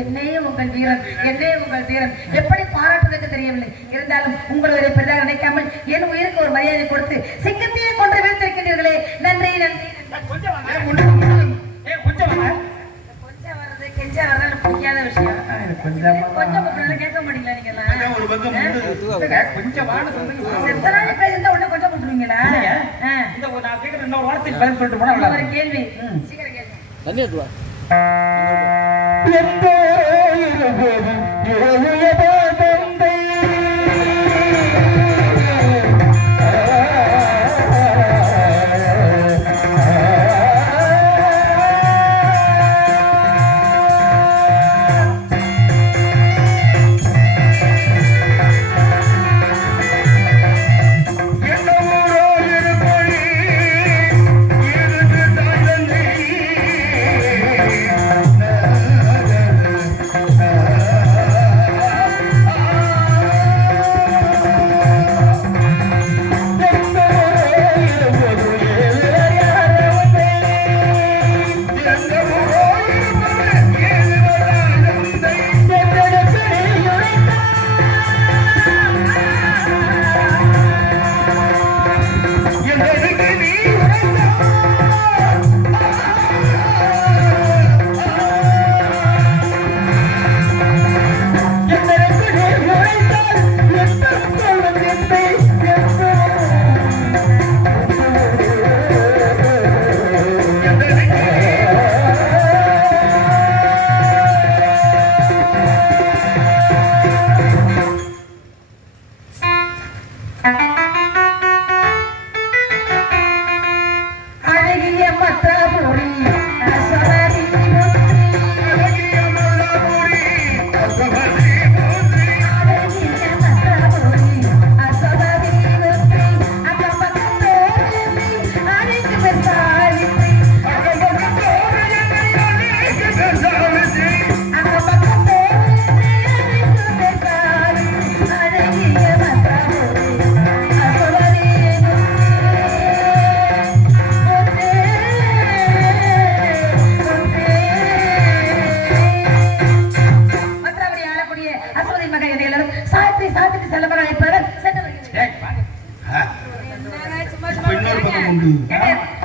என்னையே உங்கள் வீரன், என்னையே உங்கள் வீரன் எப்படி பாராட்டுவதற்கு தெரியவில்லை. இருந்தாலும் உங்களுடைய பெரிதாக நினைக்காமல் என் உயிருக்கு ஒரு மரியாதை கொடுத்து சிங்கத்தையே கொண்டு வைத்திருக்கின்றீர்களே, நன்றி நன்றி. கொஞ்சம் வர்றது கெஞ்ச வர்றது பிடிக்காத விஷயம். கொஞ்சம் கேட்க முடியல. நீங்க எத்தனை பேர் இருந்தா உடனே கொஞ்சம் கூப்பிடுவீங்களா? ஒரு கேள்வி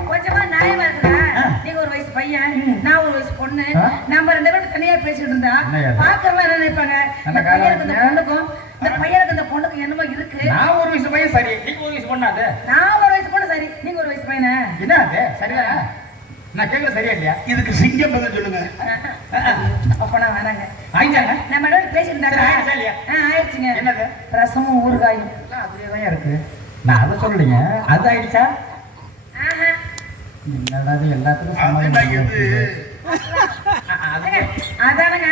கொஞ்சமா நியாயமா இருக்குதா? நீங்க ஒரு வயசு பையன், நான் ஒரு வயசு பொண்ணு, நம்ம ரெண்டு பேரும் தனியா பேசிட்டு இருந்தா பாக்குறவங்க என்ன நினைப்பாங்க? இந்த பையனுக்கு இந்த பொண்ணுக்கும் என்னமோ இருக்கு. நான் ஒரு வயசு பையன் சரி, நீங்க ஒரு வயசு பொண்ணு. அது நான் ஒரு வயசு பொண்ணு சரி, நீங்க ஒரு வயசு பையனா? என்ன அது சரியா? நான் கேட்கல சரியா இல்லையா? இதுக்கு சிங்கம் பதில் சொல்லுங்க. அப்ப நான் வேணாங்க. ஆயிட்டாங்க. நம்ம பேசிட்டு இருந்தாங்க. ஆயிடுச்சுங்க. என்னது? ரசமும் ஊறுகாயும் அதுலதான் இருக்கு. நான் அதை சொல்லலைங்க. அது ஆயிடுச்சா? என்னடா எல்லாத்துக்கும் அதானுங்க.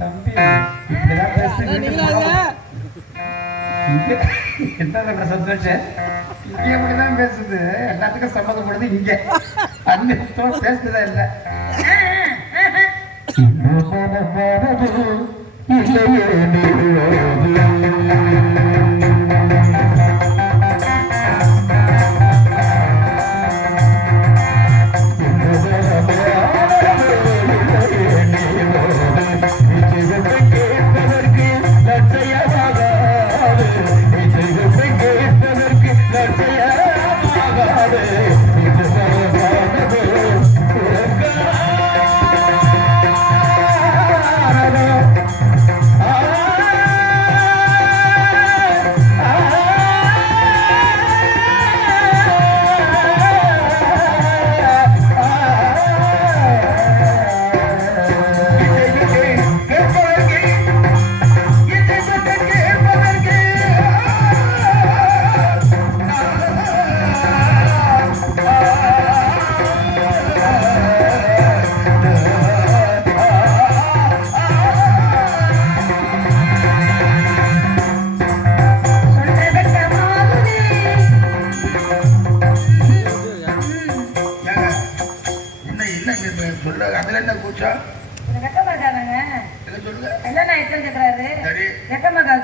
தம்பி இப்படிதான் பேசுறீங்க. என்ன சந்தோஷம். இங்க எப்படிதான் பேசுது, எல்லாத்துக்கும் சம்மதப்படுது. இங்க அன்னைக்கு பேசுறதா இல்ல.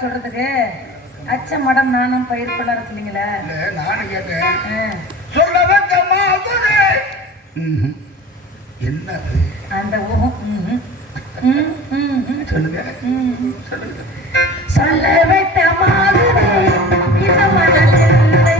சொல்றதுக்கு அச்ச மடம் நானும் பயிர் பண்ண இருக்கீங்களா? நானும் கேட்டேன். சொல்ல என்ன அந்த சொல்லுங்க சொல்லுங்க. சொல்ல விட்ட மாதிரி இந்த மனதில்லை.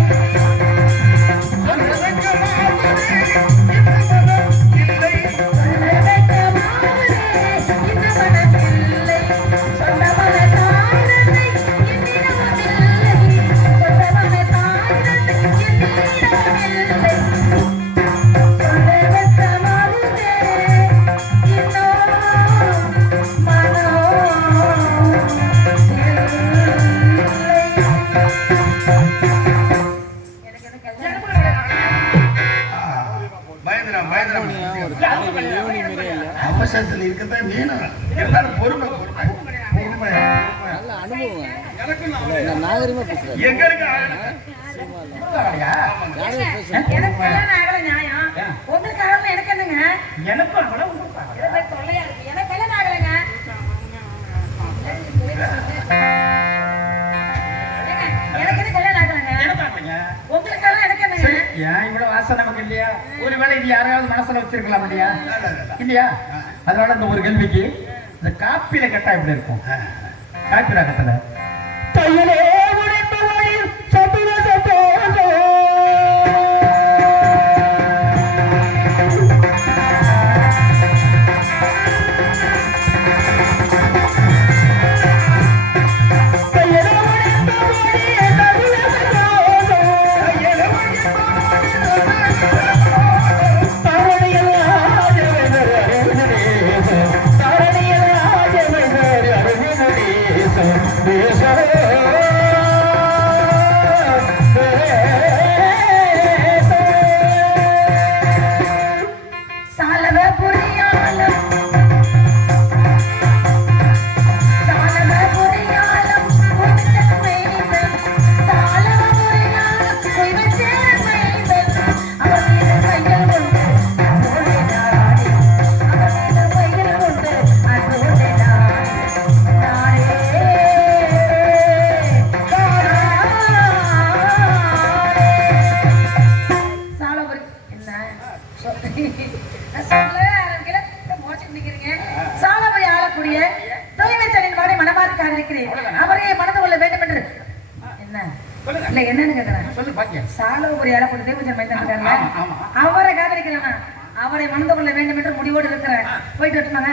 அவசரத்தில் இருக்கத்தான் வேணும். எல்லாரும் பொறுமை நாகரிகமா பேசுறேன். நமக்கு இல்லையா? ஒருவேளை இது யாராவது மனசுல வச்சிருக்கலாம் இல்லையா? இல்லையா? அதனால இந்த ஒரு கேள்விக்கு இந்த காப்பில கட்டா எப்படி இருக்கும்? காப்பி ராகத்துல தையிலே உடைந்த வழியில் சபிவச போதோ அவரை காதலிக்கிறேன், அவரை மணந்து கொள்ள வேண்டும் என்று முடிவோடு இருக்கிறேன். போயிட்டு வரட்டுமாங்க?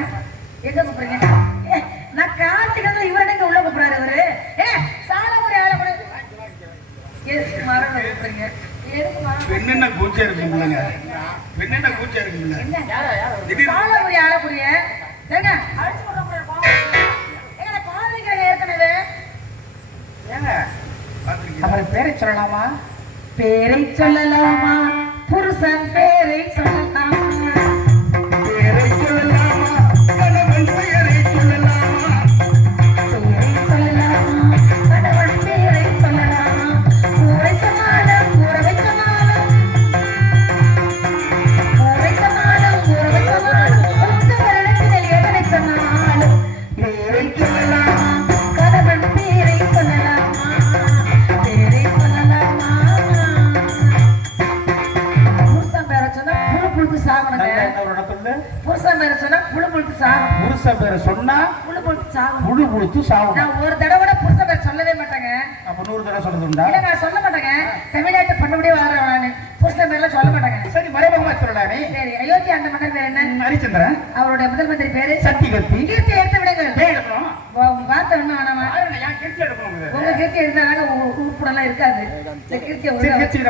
எங்க கூப்பிடுறீங்க? நான் கார்த்திகை இவரங்க உள்ள கூப்பிடுறாரு. அவரு சாலமுறை ஆள கூட எதுக்கு மரம் கூப்பிடுறீங்க? என்னென்ன கூச்சா இருக்குங்க? என்னென்ன கூச்சா இருக்குங்க? சாலமுறை ஆளக்கூடிய ஏங்க அழைச்சு கொண்டு ஏங்க காதலிக்கிறேன் ஏற்கனவே. ஏங்க அவரை பேரை சொல்லலாமா? பேரை சொல்லலாமா? புருஷன் பேரை சொல்லலாமா? பேரை சொல்லலாமா? கணவன் பெயரை சொல்லலாமா? பேரை சொல்லலாமா? கணவன் பேரை சொல்லலாமா? கூரை சமாளம் கூற வைக்க மாலம், கூரை சமாளம் கூற வைக்க மாலம், உங்க வருடத்தில் எதனை சொன்னாலும் பேரை சொல்லலாமா? கணவன் பேரை சொல்லலாமா? பேரை சொல்லலாமா? புருஷன் பேரை சொன்னா புழு புழுக்கு சாகணுங்க. புருஷன் பேரை சொன்னா புழு புழுக்கு சாகணும். புருஷன் பேரை சொன்னா புழு புழுக்கு சாகணும். புழு புழுத்து சாகணும். நான் ஒரு தடவை கூட புருஷன் பேர் சொல்லவே மாட்டேங்க. அப்ப 100 தடவை சொல்றதுண்டா? இல்ல நான் சொல்ல மாட்டேங்க. தமிழ்நாட்டு பண்ணபடியே வாடுறேன் நானு. புருஷன் பேர்லாம் சொல்ல மாட்டேங்க. சரி, மறைமுகமா சொல்லலாமே. சரி, அயோத்தி அந்த மன்னர் பேர் என்ன? ஹரிச்சந்திரன். அவருடைய முதல் மந்திரி பேரு சத்தியவதி. கீர்த்தி எடுத்து விடுங்கள். எடுக்கணும். வார்த்தை ஒண்ணும் வேணாமா? கீர்த்தி எடுக்கணும். உங்க கீர்த்தி எடுத்தாங்க உருப்படலாம் இருக்காது. இந்த கீர்த்தியை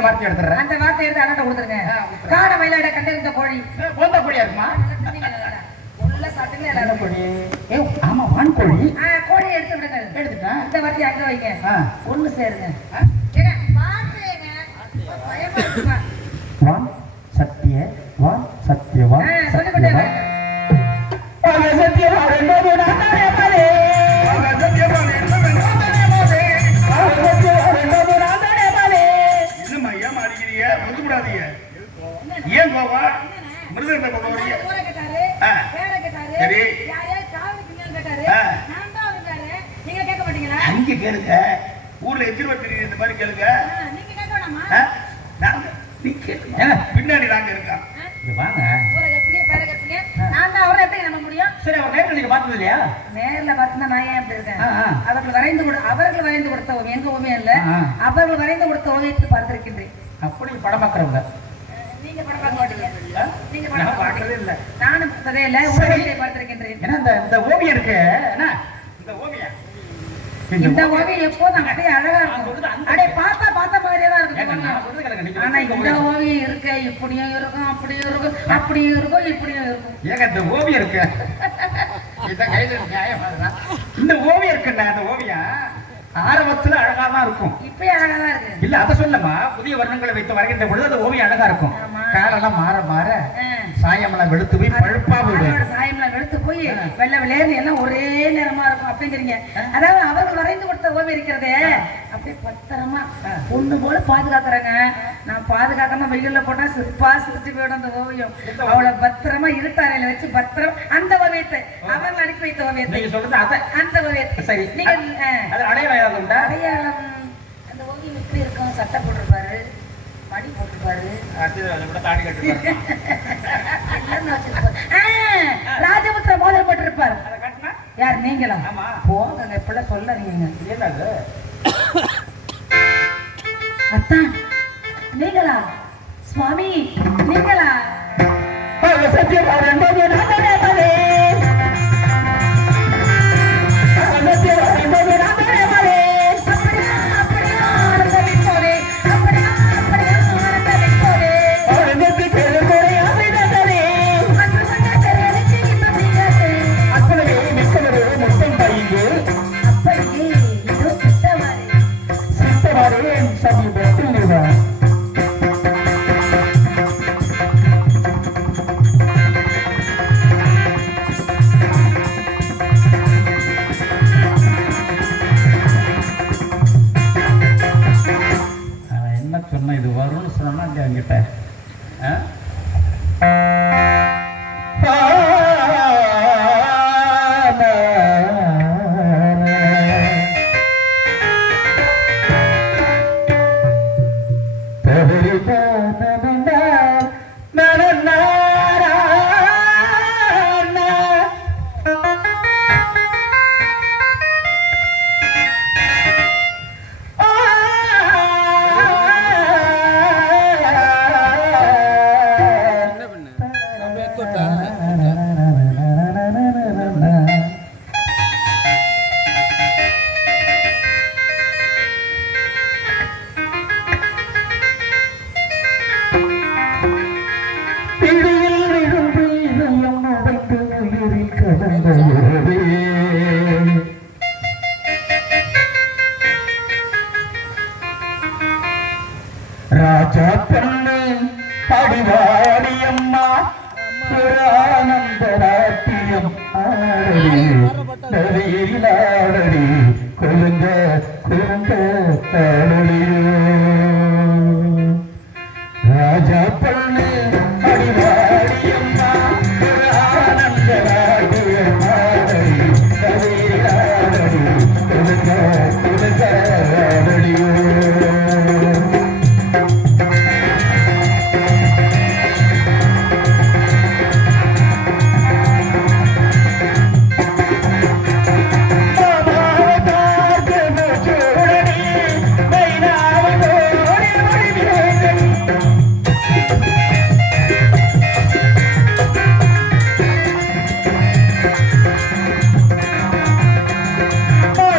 வார்த்தை எடுத்துறேன். அந்த வார்த்தை எடுத்து அண்ணாட்ட கொடுத்துருங்க. காட மயிலாட கண்டிருந்த கோழி போந்த கோழியா இருக்குமா? உள்ள சாட்டுல எல்லாரும் கோழி. ஆமா, வான் கோழி. கோழி எடுத்து விடுங்கள். எடுத்துட்டேன். இந்த வார்த்தையை அங்க வைங்க. ஒண்ணு சேருங்க. வான் சத்திய வான் சத்தியவான் சொல்லிக்கொண்டே ஏன் கோவா மிருதத்தை கொண்டு வரீங்க? அங்க கேளுங்க, ஊர்ல எதிர்வத்தி இந்த மாதிரி கேளுங்க. பின்னாடி நாங்க இருக்கோம். வாங்க நான் தான் அவரை எப்படி நம்ப முடியும்? சரி, அவர் நேரில் நீங்க பார்த்தது இல்லையா? நேர்ல பார்த்தா நான் ஏன் அப்படி இருக்கேன்? அவர்கள் வரைந்து கொடுத்த ஓவியம் எங்க ஓவியம் இல்ல, அவர்கள் வரைந்து கொடுத்த ஓவியத்தை பார்த்திருக்கின்றேன். அப்படி படம் பார்க்கறவங்க நீங்க படம் பார்க்க மாட்டீங்க. நீங்க நான் பார்க்கறதே இல்ல. நானும் பார்த்ததே இல்ல, ஓவியத்தை பார்த்திருக்கின்றேன். ஏன்னா இந்த ஓவியம் இருக்கு என்ன, இந்த ஓவியம் எப்போதும் அப்படியே அழகா இருக்கும். அப்படியே பார்த்தா மாதிரியே தான் இருக்கும். ஆனா இந்த ஓவியம் இருக்க இப்படியும் இருக்கும், அப்படியும் இருக்கும், அப்படியும் இருக்கும், இப்படியும் இருக்கும். ஏங்க இந்த ஓவியம் இருக்கு, இந்த ஓவியம் இருக்குல்ல, அந்த ஓவியம் ஆரம்பத்துல அழகா தான் இருக்கும். இப்பயே அழகா தான் இருக்கு. இல்ல அத சொல்லமா, புதிய வர்ணங்களை வைத்து வரைகின்ற பொழுது அந்த ஓவியம் அழகா இருக்கும். காலெல்லாம் மாற மாற சாயமெல்லாம் வெளுத்து போய் பழுப்பா போயிடும். சாயமெல்லாம் வெளுத்து போய் வெள்ளை வெள்ளையர்னு எல்லாம் ஒரே நேரமா இருக்கும் அப்படிங்கிறீங்க. அதாவது அவர்கள் வரைந்து கொடுத்த ஓவியம் இருக்கிறதே அப்படியே பத்திரமா பொண்ணு போல பாதுகாக்கிறாங்க. நான் பாதுகாக்காம வெயில்ல போட்டா சிரிச்சு போயிடும் அந்த ஓவியம். அவ்வளவு பத்திரமா இருட்டாரையில வச்சு பத்திரம் அந்த ஓவியத்தை அவர்கள் அனுப்பி வைத்த ஓவியத்தை நீங்க சொல்றது அந்த ஓவியத்தை. சரி, நீங்க அடையாளம் அடையாளம் அந்த ஓவியம் எப்படி இருக்கும்? சட்டை போட்டிருப்பாரு, மடி போட்டிருப்பாரு, ராஜபுத்திர மோதிரம் போட்டிருப்பாரு. யார் நீங்களா? போங்க, இப்பெல்லாம் சொல்லாதீங்க. அத்தான் நீங்களா? சுவாமி நீங்களா? சொன்ன இது வரும்னு சொன்னா என்கிட்ட ராஜா பொண்ணு படிவாடியம்மா ஆனந்த நாட்டியம் ஆடடி கொழுங்க ஆடடியோ. ராஜா பொண்ணு படிவாடியம்மா ஆனந்த நாட்டியம் ஆடடி கொழுங்க ஆடடியோ.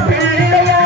பிள்ளையா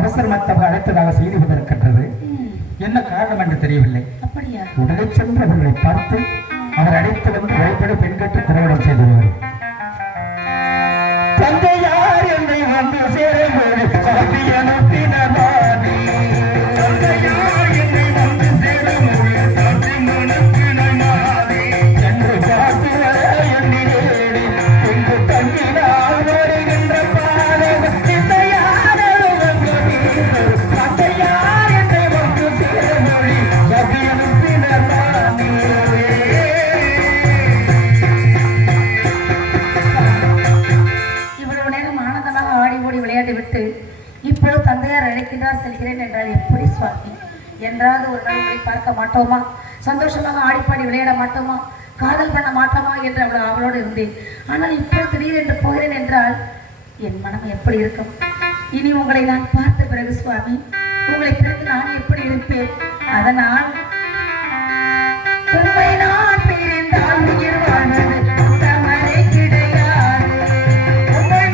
அவசரமாக அழைத்ததாக செய்தி வந்திருக்கின்றது. என்ன காரணம் என்று தெரியவில்லை. அப்படியா? உடனே சென்று அவர்களை பார்த்து அவர் அழைத்து வந்து வழிபட பெண்கட்டு திருமணம் செய்துள்ளார். தந்தையார் என்னை வந்து சேரும்போது அனுப்பினாதி என்று பார்த்து வர எண்ணினேடி எங்கு தங்கினால் வருகின்ற பாதம் தந்தையார் என்னை வந்து சேருமொழி அனுப்பினாதி. இவ்வளவு நேரம் ஆனந்தமாக ஆடி ஓடி விளையாடி விட்டு இப்போது தந்தையார் அழைக்கின்றார் செல்கிறேன் என்றால் எப்படி சுவாமி? என்றாவது ஒரு நாள் உங்களை பார்க்க மாட்டோமா? சந்தோஷமாக ஆடிப்பாடி விளையாட மாட்டோமா? காதல் பண்ண மாட்டோமா என்று அவளோடு இருந்தேன். ஆனால் இப்போது திடீரென்று போகிறேன் என்றால் என் மனம் எப்படி இருக்கும்? இனி உங்களை நான் பார்த்த பிறகு சுவாமி உங்களை பிறகு நான் எப்படி இருப்பேன்? அதனால் உண்மை நான் பிரிந்தால் உயிர் வாழ்வது தவறே கிடையாது. உண்மை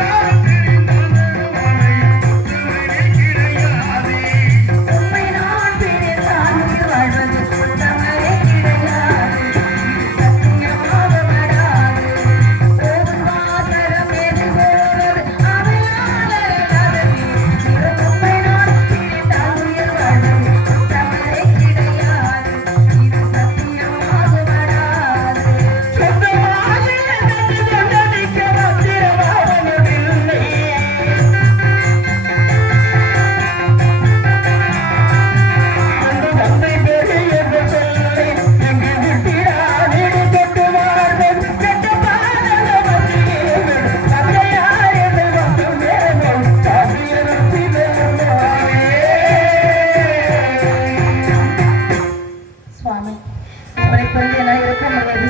நான் பிரிந்தால் உயிர் வாழ்வது தவறே கிடையாது. சத்தியமாக வராது போகும் வாசகம் எது போவது அவையாளர் உண்மை நான் பிரிந்தால் உயிர் வாழ்வது தவறே கிடையாது. இது சத்தியமாக வராது. சொந்தமாக எனக்கு கொண்டடிக்க மாத்திரமாவதில்லை. அந்த தந்தை பெரிய சொல்லை எங்கு விட்டிடாதீடு தொட்டு வாழ்வன் கெட்ட பாதல மத்தியேவன் தந்தையார் என்னை வந்து வேணும் சுவாமி உங்களை பிறகு என்னால் இருக்க முடியாது